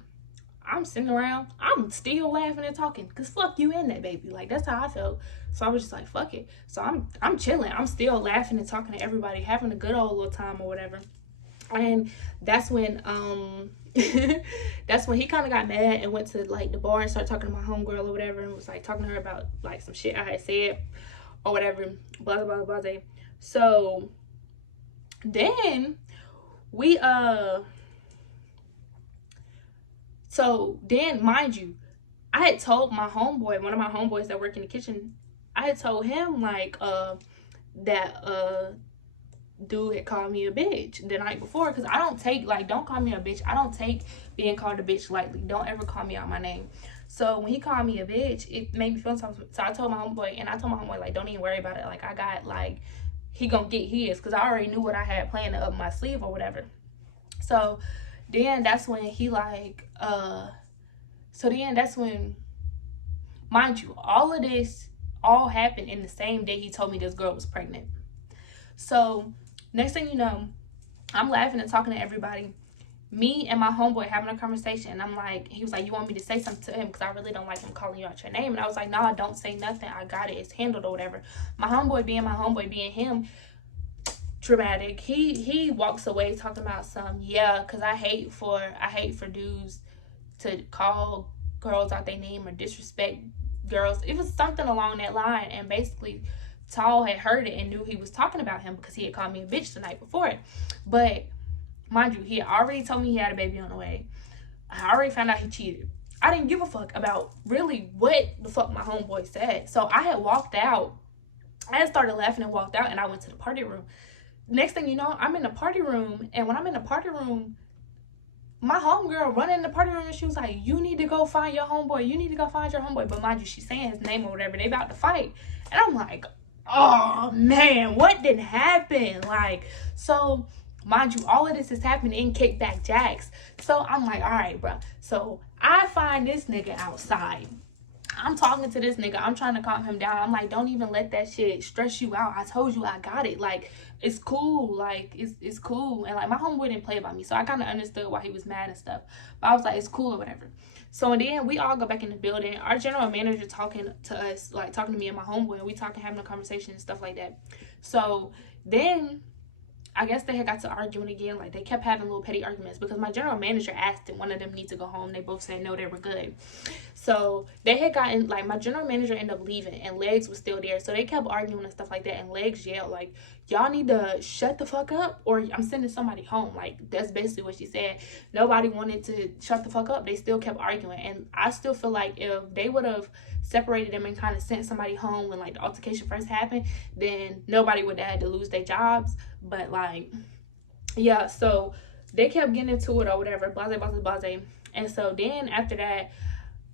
I'm sitting around, I'm still laughing and talking, because fuck you in that baby. Like, that's how I felt. So I was just like, fuck it. So I'm chilling. I'm still laughing and talking to everybody, having a good old little time or whatever. And that's when that's when he kind of got mad and went to like the bar and started talking to my homegirl or whatever, and was like talking to her about like some shit I had said or whatever, blah blah blah blah. So then we mind you, I had told my homeboy, one of my homeboys that work in the kitchen, I had told him like that dude had called me a bitch the night before, because I don't take, like, don't call me a bitch. I don't take being called a bitch lightly. Don't ever call me out my name. So when he called me a bitch, it made me feel something. So I told my homeboy, and I told my homeboy, like, don't even worry about it. Like, I got, like, he gonna get his, because I already knew what I had planned up my sleeve or whatever. So then that's when he like that's when, mind you, all of this all happened in the same day he told me this girl was pregnant. So next thing you know, I'm laughing and talking to everybody. Me and my homeboy having a conversation, and I'm like, he was like, you want me to say something to him, because I really don't like him calling you out your name. And I was like, nah, don't say nothing. I got it. It's handled or whatever. My homeboy being him, dramatic. He walks away talking about some, yeah, because I hate for dudes to call girls out their name or disrespect girls. It was something along that line, and basically Tall had heard it and knew he was talking about him because he had called me a bitch the night before it. But mind you, he had already told me he had a baby on the way. I already found out he cheated. I didn't give a fuck about really what the fuck my homeboy said. So I had walked out. I had started laughing and walked out, and I went to the party room. Next thing you know, I'm in the party room, and when I'm in the party room, my homegirl running in the party room, and she was like, you need to go find your homeboy. You need to go find your homeboy. But mind you, she's saying his name or whatever. They about to fight. And I'm like, oh man, what did happen? Like, so mind you, all of this is happening in Kickback Jacks. So I'm like, all right, bro. So I find this nigga outside. I'm talking to this nigga. I'm trying to calm him down. I'm like, don't even let that shit stress you out. I told you I got it. Like, it's cool. Like, it's cool. And like, my homeboy didn't play about me, so I kind of understood why he was mad and stuff. But I was like, it's cool or whatever. So then we all go back in the building. Our general manager talking to us, like talking to me and my homeboy, and we talking, having a conversation and stuff like that. So then I guess they had got to arguing again. Like, they kept having little petty arguments because my general manager asked if one of them need to go home. They both said no, they were good. So they had gotten, like, my general manager ended up leaving, and Legs was still there. So they kept arguing and stuff like that, and Legs yelled, like, y'all need to shut the fuck up or I'm sending somebody home. Like, that's basically what she said. Nobody wanted to shut the fuck up. They still kept arguing. And I still feel like if they would have separated them and kind of sent somebody home when, like, the altercation first happened, then nobody would have had to lose their jobs. But, like, yeah, so they kept getting into it or whatever, blase. And so then after that,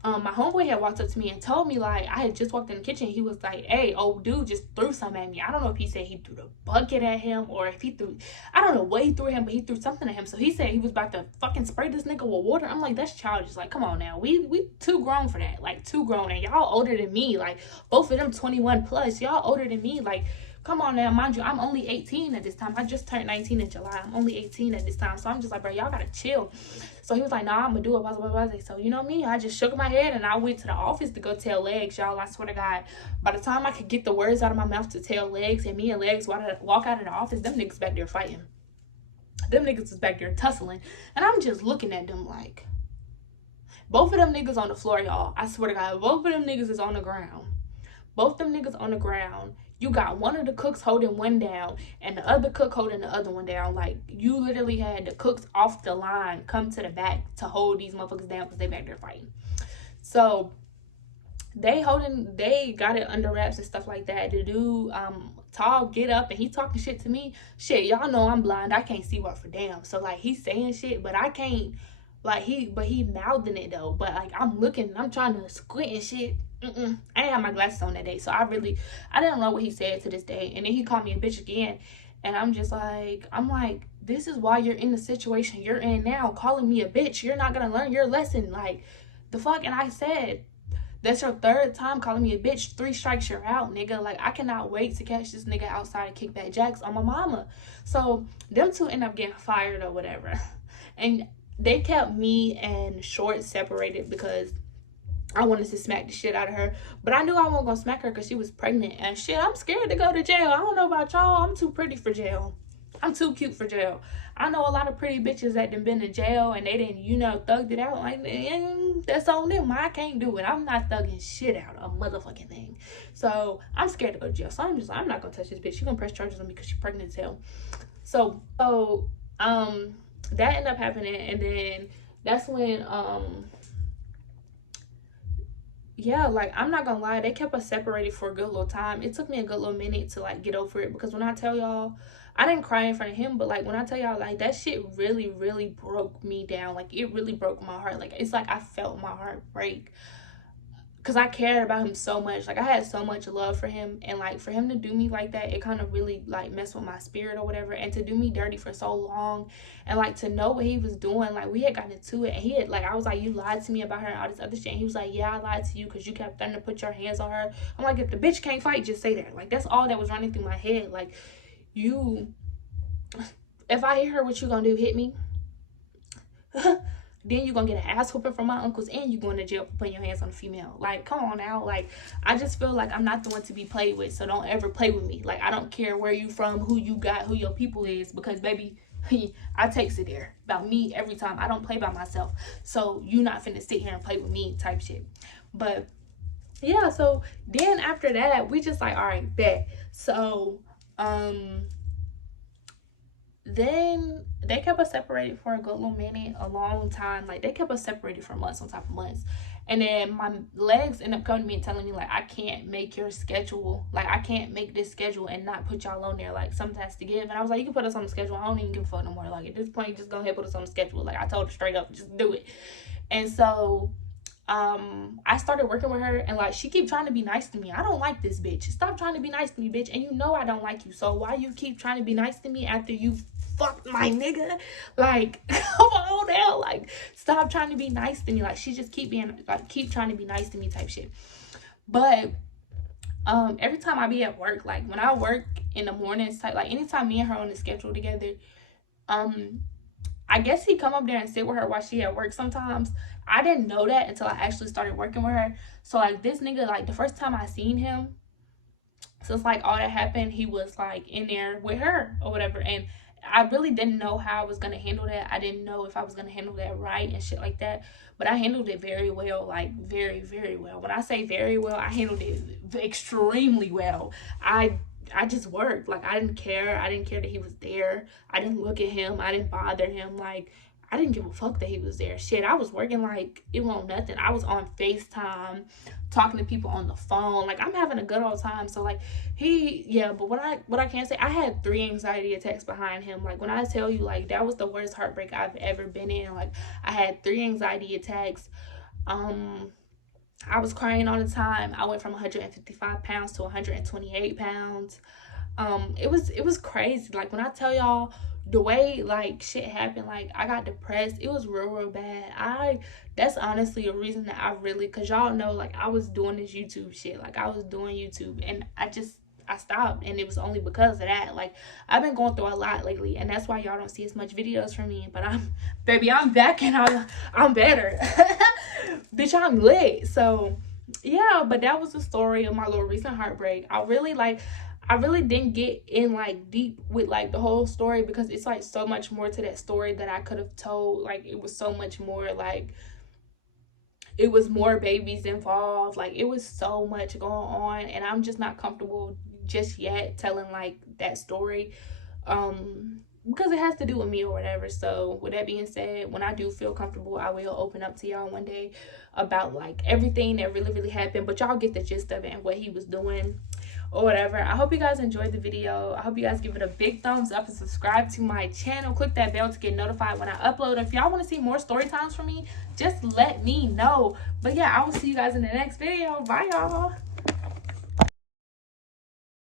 my homeboy had walked up to me and told me, like, I had just walked in the kitchen. He was like, hey, old dude just threw something at me. I don't know if he said he threw the bucket at him or if he threw, I don't know what he threw at him, but he threw something at him. So he said he was about to fucking spray this nigga with water. I'm like, that's childish. Like, come on now. We too grown for that. Like, too grown. And y'all older than me. Like, both of them 21 plus. Y'all older than me. Like, come on now. Mind you, I'm only 18 at this time. I just turned 19 in July. I'm only 18 at this time. So I'm just like, bro, y'all gotta chill. So he was like, nah, I'm gonna do it, blah, blah, blah, blah. So, you know me, I just shook my head and I went to the office to go tell Legs, y'all. I swear to God, by the time I could get the words out of my mouth to tell Legs, and me and Legs walk out of the office, them niggas back there fighting. Them niggas is back there tussling. And I'm just looking at them like, both of them niggas on the floor, y'all. I swear to God, both of them niggas is on the ground. Both them niggas on the ground. You got one of the cooks holding one down and the other cook holding the other one down. Like, you literally had the cooks off the line come to the back to hold these motherfuckers down because they back there fighting. So they got it under wraps and stuff like that. The dude tall get up and he talking shit to me. Shit, y'all know I'm blind, I can't see worth a damn. So like he's saying shit, but I can't, like he mouthing it though. But like I'm looking, I'm trying to squint and shit. I didn't have my glasses on that day, so I didn't know what he said to this day. And then he called me a bitch again, and I'm like, this is why you're in the situation you're in now, calling me a bitch. You're not gonna learn your lesson, like the fuck. And I said, that's your third time calling me a bitch. 3 strikes, you're out, nigga. Like, I cannot wait to catch this nigga outside and kickback jacks on my mama. So them two end up getting fired or whatever. And they kept me and Short separated because I wanted to smack the shit out of her. But I knew I wasn't gonna smack her because she was pregnant. And shit, I'm scared to go to jail. I don't know about y'all. I'm too pretty for jail. I'm too cute for jail. I know a lot of pretty bitches that done been in jail and they didn't, you know, thugged it out. Like, that's on them. I can't do it. I'm not thugging shit out of a motherfucking thing. So I'm scared to go to jail. So I'm just like, I'm not gonna touch this bitch. She gonna press charges on me because she's pregnant as hell. So that ended up happening, and then that's when yeah, like I'm not gonna lie, they kept us separated for a good little time. It took me a good little minute to like get over it, because when I tell y'all, I didn't cry in front of him, but like when I tell y'all, like that shit really, really broke me down. Like it really broke my heart. Like it's like I felt my heart break, because I cared about him so much. Like I had so much love for him, and like for him to do me like that, it kind of really like messed with my spirit or whatever. And to do me dirty for so long, and like to know what he was doing, like we had gotten into it, and he had, like, I was like, you lied to me about her and all this other shit. And he was like, yeah, I lied to you because you kept threatening to put your hands on her. I'm like, if the bitch can't fight, just say that. Like that's all that was running through my head. Like, you, if I hit her, what you gonna do? Hit me? Then you're gonna get an ass whooping from my uncles, and you going to jail for putting your hands on a female. Like, come on now. Like, I just feel like I'm not the one to be played with, so don't ever play with me. Like, I don't care where you from, who you got, who your people is, because baby, I takes it there about me every time. I don't play by myself, so you not finna sit here and play with me type shit. But yeah, so then after that, we just like, all right, bet. So then they kept us separated for a good little minute, a long time. Like they kept us separated for months on top of months. And then my legs ended up coming to me and telling me, like, I can't make your schedule. Like, I can't make this schedule and not put y'all on there. Like, something has to give. And I was like, you can put us on the schedule. I don't even give a fuck no more. Like, at this point, just go ahead and put us on the schedule. Like, I told her straight up, just do it. And so I started working with her, and like she keep trying to be nice to me. I don't like this bitch. Stop trying to be nice to me, bitch. And you know I don't like you. So why you keep trying to be nice to me after you fucked my nigga? Like, come on now. Like, stop trying to be nice to me. Like, she just keep trying to be nice to me type shit. But every time I be at work, like when I work in the mornings type, like anytime me and her on the schedule together, I guess he come up there and sit with her while she at work sometimes. I didn't know that until I actually started working with her. So like this nigga, like the first time I seen him, since like all that happened, he was like in there with her or whatever. And I really didn't know how I was going to handle that. I didn't know if I was going to handle that right and shit like that. But I handled it very well, like very, very well. When I say very well, I handled it extremely well. I just worked. Like, I didn't care. I didn't care that he was there. I didn't look at him. I didn't bother him. Like, I didn't give a fuck that he was there. Shit, I was working like it wasn't nothing. I was on FaceTime, talking to people on the phone. Like, I'm having a good old time. So, like, but what I can say, I had 3 anxiety attacks behind him. Like, when I tell you, like, that was the worst heartbreak I've ever been in. Like, I had 3 anxiety attacks. I was crying all the time. I went from 155 pounds to 128 pounds. It was crazy. Like, when I tell y'all the way like shit happened, like I got depressed. It was real bad. That's honestly a reason that I really, cause y'all know, like I was doing this YouTube shit. Like I was doing YouTube, and I stopped, and it was only because of that. Like I've been going through a lot lately, and that's why y'all don't see as much videos from me. But I'm back, and I'm better. Bitch, I'm lit. So yeah, but that was the story of my little recent heartbreak. I really didn't get in like deep with like the whole story, because it's like so much more to that story that I could have told. Like it was so much more, like it was more babies involved. Like it was so much going on, and I'm just not comfortable just yet telling like that story. because it has to do with me or whatever. So with that being said, when I do feel comfortable, I will open up to y'all one day about like everything that really happened, but y'all get the gist of it and what he was doing or whatever. I hope you guys enjoyed the video. I hope you guys give it a big thumbs up and subscribe to my channel. Click that bell to get notified when I upload. If y'all want to see more story times from me, just let me know. But yeah, I will see you guys in the next video. Bye, y'all.